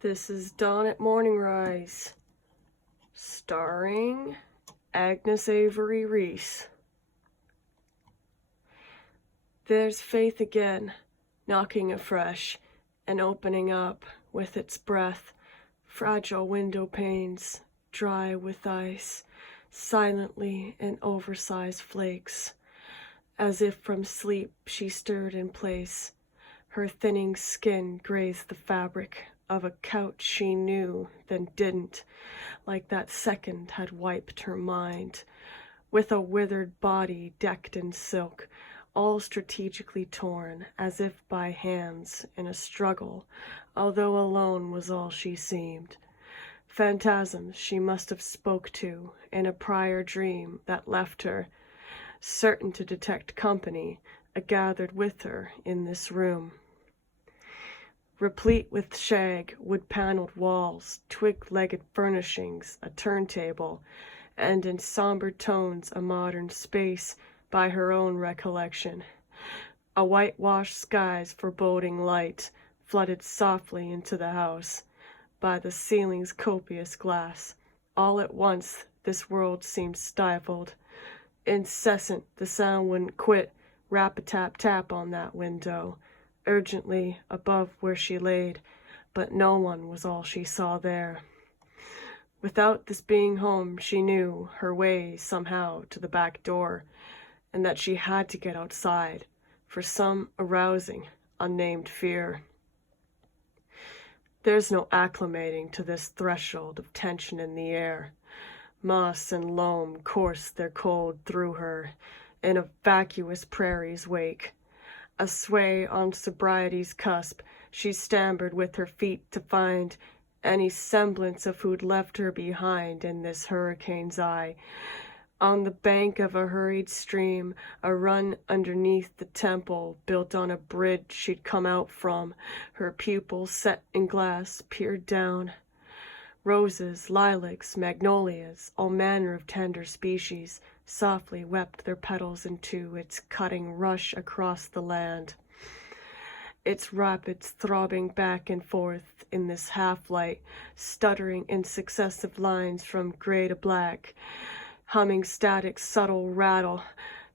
This is Dawn at Morningrise, starring Agnes-Avery Rhys. There's faith again, knocking afresh and opening up with its breath, fragile window panes, dry with ice, silently in oversized flakes. As if from sleep she stirred in place, her thinning skin grazed the fabric of a couch she knew, then didn't, like that second had wiped her mind, with a withered body decked in silk, all strategically torn, as if by hands in a struggle, although alone was all she seemed. Phantasms she must have spoke to in a prior dream that left her, certain to detect company, gathered with her in this room. Replete with shag, wood-paneled walls, twig-legged furnishings, a turntable, and in somber tones a modern space by her own recollection. A whitewashed sky's foreboding light flooded softly into the house by the ceiling's copious glass. All at once this world seemed stifled. Incessant, the sound wouldn't quit, rap-a-tap-tap on that window, urgently above where she laid, but no one was all she saw there. Without this being home, she knew her way somehow to the back door, and that she had to get outside for some arousing, unnamed fear. There's no acclimating to this threshold of tension in the air. Moss and loam coursed their cold through her in a vacuous prairie's wake. A sway on sobriety's cusp, she stammered with her feet to find any semblance of who'd left her behind in this hurricane's eye. On the bank of a hurried stream, a run underneath the temple built on a bridge she'd come out from, her pupils set in glass peered down. Roses, lilacs, magnolias, all manner of tender species, softly wept their petals into its cutting rush across the land. Its rapids throbbing back and forth in this half-light, stuttering in successive lines from gray to black, humming static subtle rattle,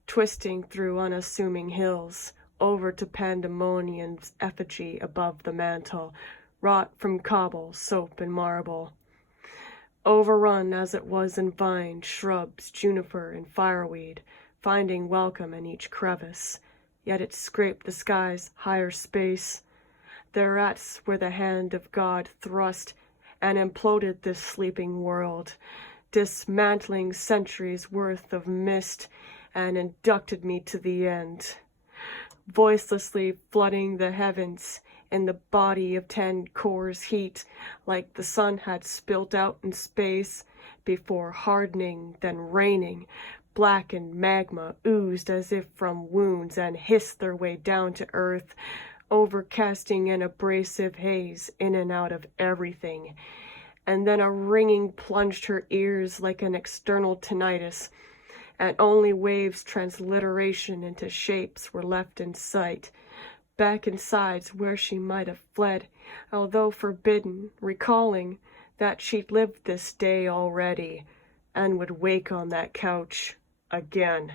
twisting through unassuming hills, over to Pandemonium's effigy above the mantel, wrought from cobble, soap, and marble. Overrun as it was in vine, shrubs, juniper, and fireweed, finding welcome in each crevice, yet it scraped the sky's higher space. Thereat's where the hand of God thrust and imploded this sleeping world, dismantling centuries' worth of mist, and inducted me to the end, voicelessly flooding the heavens in the body of 10 cores heat, like the sun had spilt out in space before hardening, then raining. Blackened magma oozed as if from wounds and hissed their way down to earth, overcasting an abrasive haze in and out of everything. And then a ringing plunged her ears like an external tinnitus, and only waves' transliteration into shapes were left in sight. Back insides where she might have fled, although forbidden, recalling that she'd lived this day already, and would wake on that couch again.